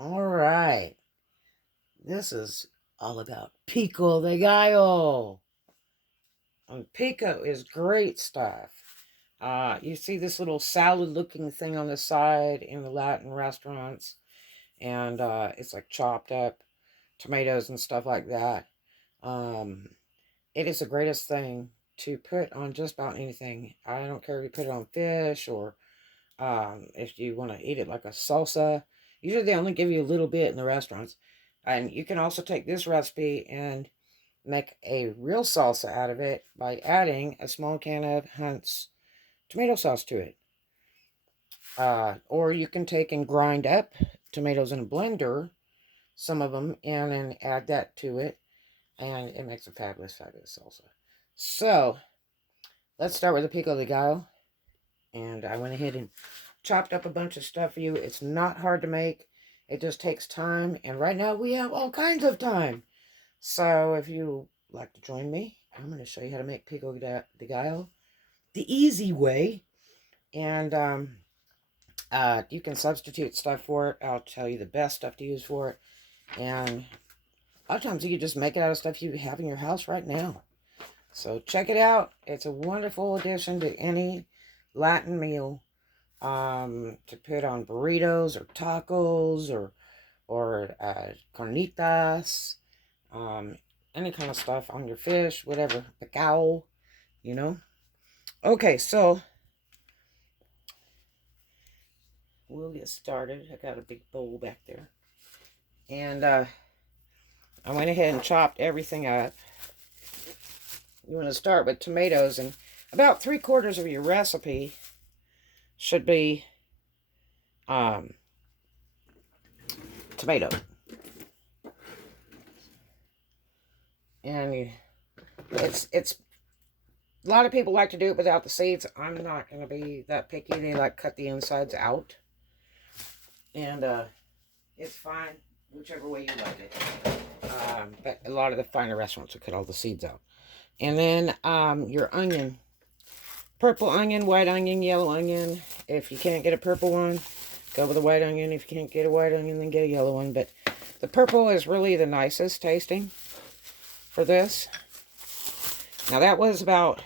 All right. This is all about Pico de Gallo. And Pico is great stuff. You see this little salad looking thing on the side in the Latin restaurants, and it's like chopped up tomatoes and stuff like that. Um, it is the greatest thing to put on just about anything. I don't care if you put it on fish or if you want to eat it like a salsa. Usually they only give you a little bit in the restaurants. And you can also take this recipe and make a real salsa out of it by adding a small can of Hunt's tomato sauce to it. Or you can take and grind up tomatoes in a blender, some of them, and then add that to it. And it makes a fabulous, fabulous salsa. So, let's start with the pico de gallo. And I went ahead and chopped up a bunch of stuff for you. It's not hard to make. It just takes time. And right now we have all kinds of time. So if you like to join me, I'm going to show you how to make pico de gallo the easy way. And you can substitute stuff for it. I'll tell you the best stuff to use for it. And a lot of times you can just make it out of stuff you have in your house right now. So check it out. It's a wonderful addition to any Latin meal. To put on burritos or tacos or carnitas, any kind of stuff on your fish, whatever, pico, you know. Okay, so we'll get started. I got a big bowl back there, and I went ahead and chopped everything up. You want to start with tomatoes, and about 3/4 of your recipe should be tomato. And it's a lot of people like to do it without the seeds. I'm not going to be that picky. They like cut the insides out. And it's fine, whichever way you like it. But a lot of the finer restaurants will cut all the seeds out. And then your onion. Purple onion, white onion, yellow onion. If you can't get a purple one, go with a white onion. If you can't get a white onion, then get a yellow one. But the purple is really the nicest tasting for this. Now that was about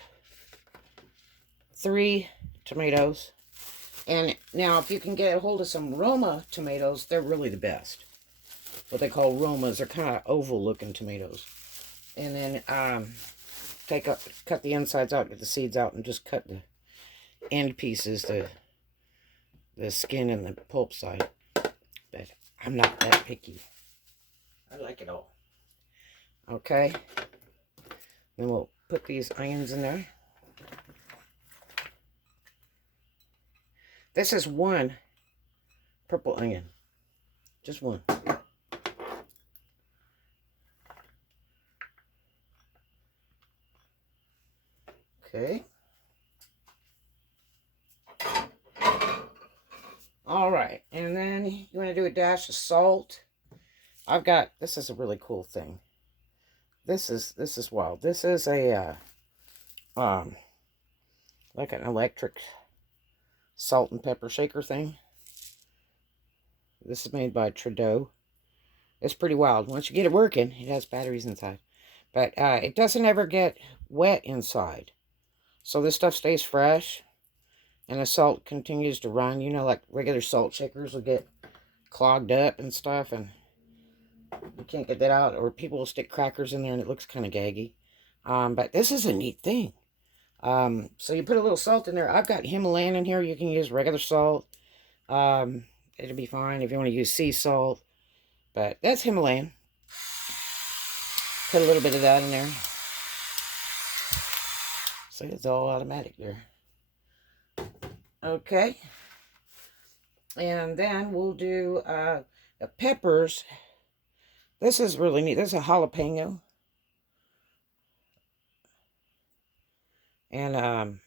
3 tomatoes. And now if you can get a hold of some Roma tomatoes, they're really the best. What they call Romas. They're kind of oval looking tomatoes. And then cut the insides out, get the seeds out, and just cut the end pieces, the skin and the pulp side. But I'm not that picky. I like it all. Okay. Then we'll put these onions in there. This is 1 purple onion. Just 1. Okay. All right. And then you want to do a dash of salt. This is a really cool thing. This is wild. This is a like an electric salt and pepper shaker thing. This is made by Trudeau. It's pretty wild. Once you get it working, it has batteries inside. But it doesn't ever get wet inside. So this stuff stays fresh. And the salt continues to run. You know, like regular salt shakers will get clogged up and stuff. And you can't get that out. Or people will stick crackers in there and it looks kind of gaggy. But this is a neat thing. So you put a little salt in there. I've got Himalayan in here. You can use regular salt. It'll be fine if you want to use sea salt. But that's Himalayan. Put a little bit of that in there. So it's all automatic there. Okay. And then we'll do the peppers. This is really neat. This is a jalapeno. And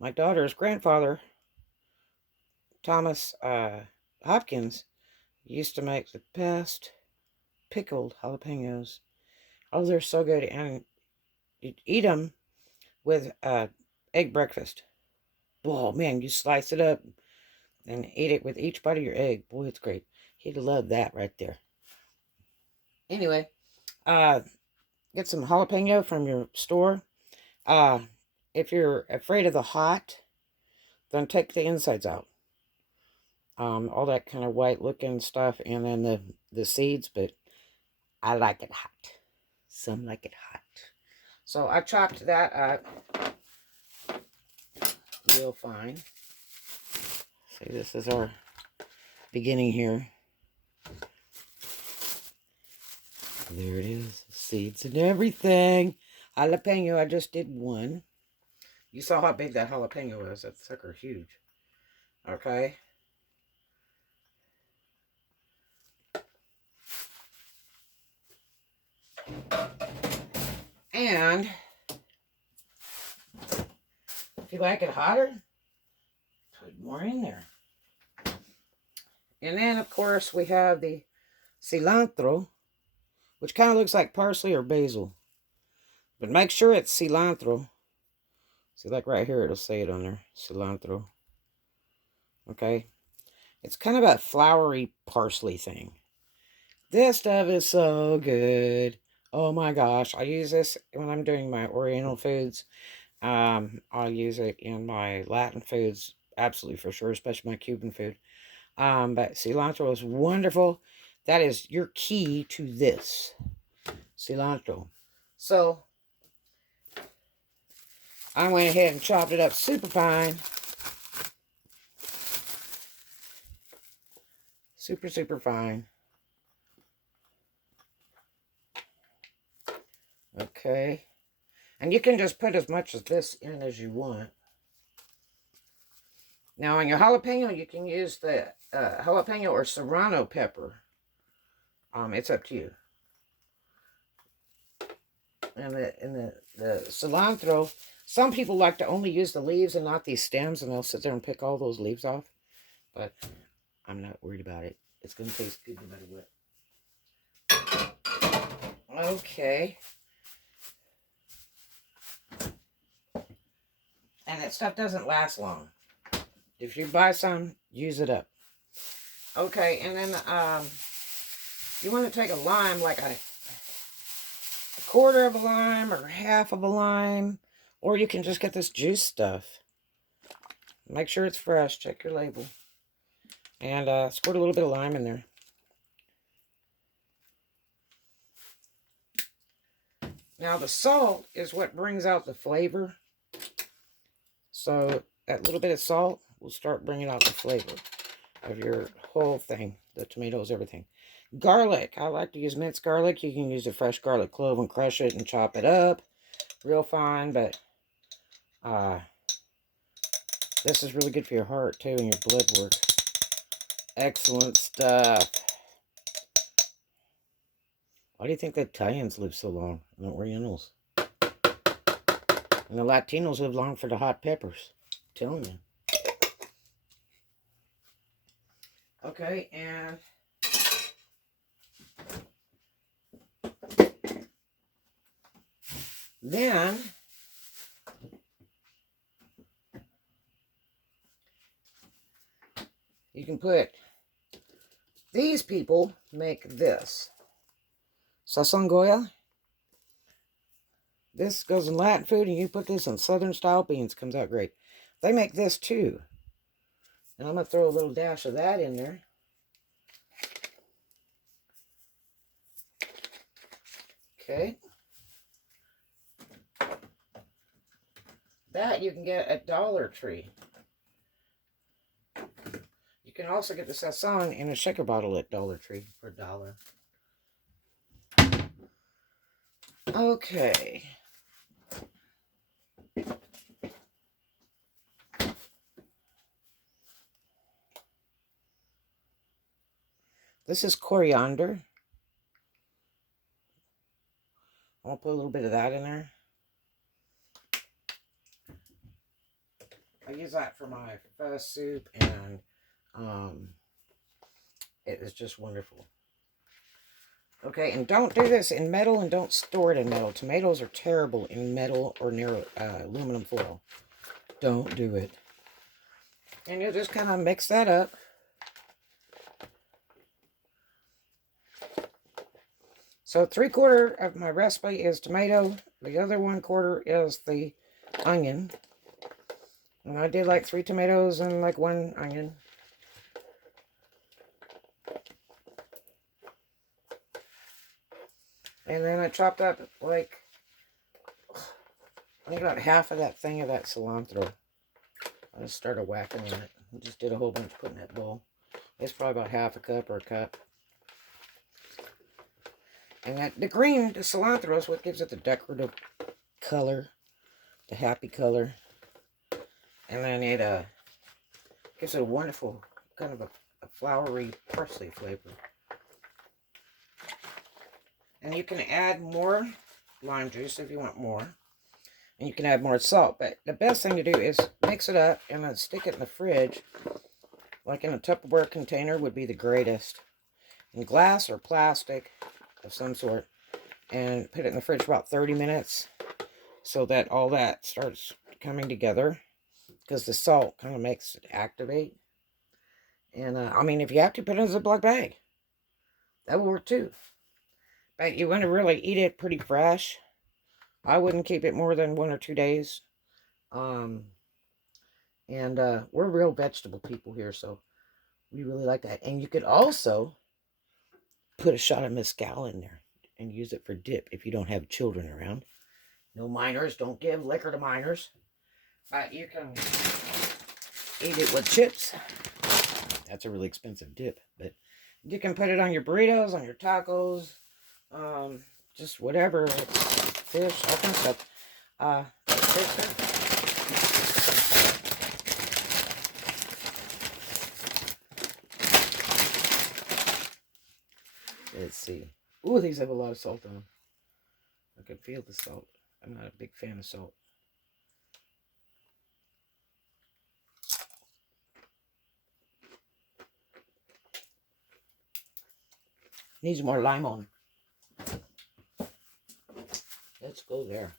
my daughter's grandfather, Thomas Hopkins, used to make the best pickled jalapenos. Oh, they're so good. And you eat them with egg breakfast. Oh, man, you slice it up, and eat it with each bite of your egg. Boy, it's great. He'd love that right there. Anyway, get some jalapeno from your store. If you're afraid of the hot, then take the insides out. All that kind of white looking stuff, and then the seeds, but I like it hot. Some like it hot. So I chopped that up real fine. See, this is our beginning here. There it is. Seeds and everything. Jalapeno, I just did one. You saw how big that jalapeno was. That sucker huge. Okay. And if you like it hotter, put more in there. And then, of course, we have the cilantro, which kind of looks like parsley or basil. But make sure it's cilantro. See, like right here, it'll say it on there. Cilantro. Okay. It's kind of a flowery parsley thing. This stuff is so good. Oh my gosh. I use this when I'm doing my Oriental foods. I'll use it in my Latin foods. Absolutely, for sure. Especially my Cuban food. But cilantro is wonderful. That is your key to this. Cilantro. So, I went ahead and chopped it up super fine. Super, super fine. Okay. And you can just put as much of this in as you want. Now, on your jalapeno, you can use the jalapeno or serrano pepper. It's up to you. And the cilantro, some people like to only use the leaves and not these stems, and they'll sit there and pick all those leaves off. But I'm not worried about it. It's going to taste good no matter what. Okay. And that stuff doesn't last long. If you buy some, use it up. Okay, and then you want to take a lime, like a quarter of a lime or half of a lime, or you can just get this juice stuff. Make sure it's fresh. Check your label. And squirt a little bit of lime in there. Now, the salt is what brings out the flavor. So, that little bit of salt will start bringing out the flavor of your whole thing. The tomatoes, everything. Garlic. I like to use minced garlic. You can use a fresh garlic clove and crush it and chop it up real fine. But this is really good for your heart, too, and your blood work. Excellent stuff. Why do you think the Italians live so long? And the Orientals. And the Latinos live long for the hot peppers. I'm telling you. Okay, and then you can put, these people make this. Sazongoya. This goes in Latin food, and you put this in Southern style beans. Comes out great. They make this too. And I'm going to throw a little dash of that in there. Okay. That you can get at Dollar Tree. You can also get the sazon in a shaker bottle at Dollar Tree for $1. Okay. This is coriander. I'll put a little bit of that in there. I use that for my pho soup, and it is just wonderful. Okay, and don't do this in metal, and don't store it in metal. Tomatoes are terrible in metal or near aluminum foil. Don't do it. And you'll just kind of mix that up. So 3/4 of my recipe is tomato. The other 1/4 is the onion. And I did like 3 tomatoes and like 1 onion. And then I chopped up like, I think about half of that thing of that cilantro. I just started whacking on it. I just did a whole bunch put in that bowl. It's probably about half a cup or a cup. And that the green, the cilantro is what gives it the decorative color, the happy color. And then it gives it a wonderful kind of a flowery parsley flavor. And you can add more lime juice if you want more. And you can add more salt. But the best thing to do is mix it up and then stick it in the fridge. Like in a Tupperware container would be the greatest. In glass or plastic of some sort. And put it in the fridge for about 30 minutes. So that all that starts coming together. Because the salt kind of makes it activate. And I mean, if you have to, put it in a Ziploc bag. That will work too. But you want to really eat it pretty fresh. I wouldn't keep it more than 1 or 2 days. We're real vegetable people here, so we really like that. And you could also put a shot of mezcal in there and use it for dip if you don't have children around. No minors. Don't give liquor to minors. But you can eat it with chips. That's a really expensive dip. But you can put it on your burritos, on your tacos, just whatever. Fish, all kinds of stuff. Let's see. Ooh, these have a lot of salt on them. I can feel the salt. I'm not a big fan of salt. Needs more lime on. Let's go there.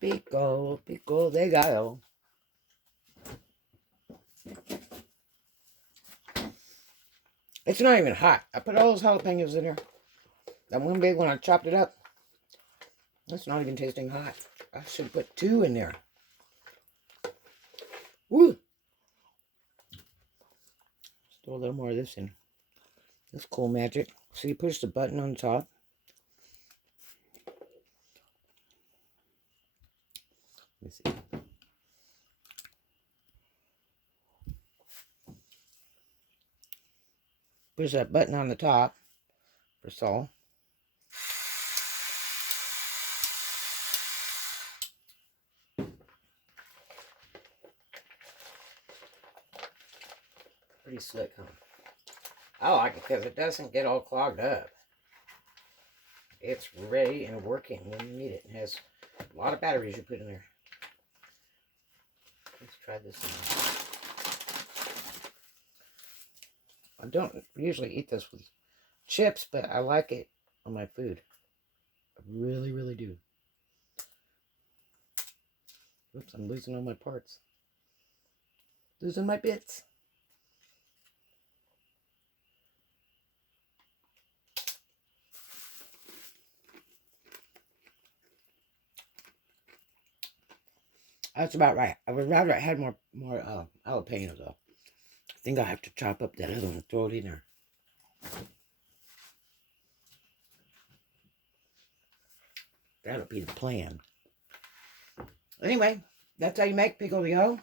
Pico de gallo. It's not even hot. I put all those jalapenos in there. That one big one, I chopped it up. That's not even tasting hot. I should put 2 in there. Woo! Let's throw a little more of this in. That's cool magic. So you push the button on top. Let me see. Push that button on the top for salt. Pretty slick, huh? I like it because it doesn't get all clogged up. It's ready and working when you need it. It has a lot of batteries you put in there. Let's try this one. I don't usually eat this with chips, but I like it on my food. I really, really do. Oops, I'm losing all my parts. Losing my bits. That's about right. I would rather it had more jalapenos though. I think I have to chop up that other one and throw it in there. That'll be the plan. Anyway, that's how you make pico de gallo.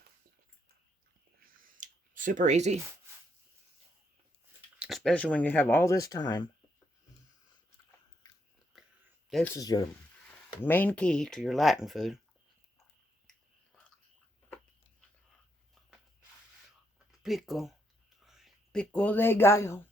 Super easy. Especially when you have all this time. This is your main key to your Latin food. Pico de gallo.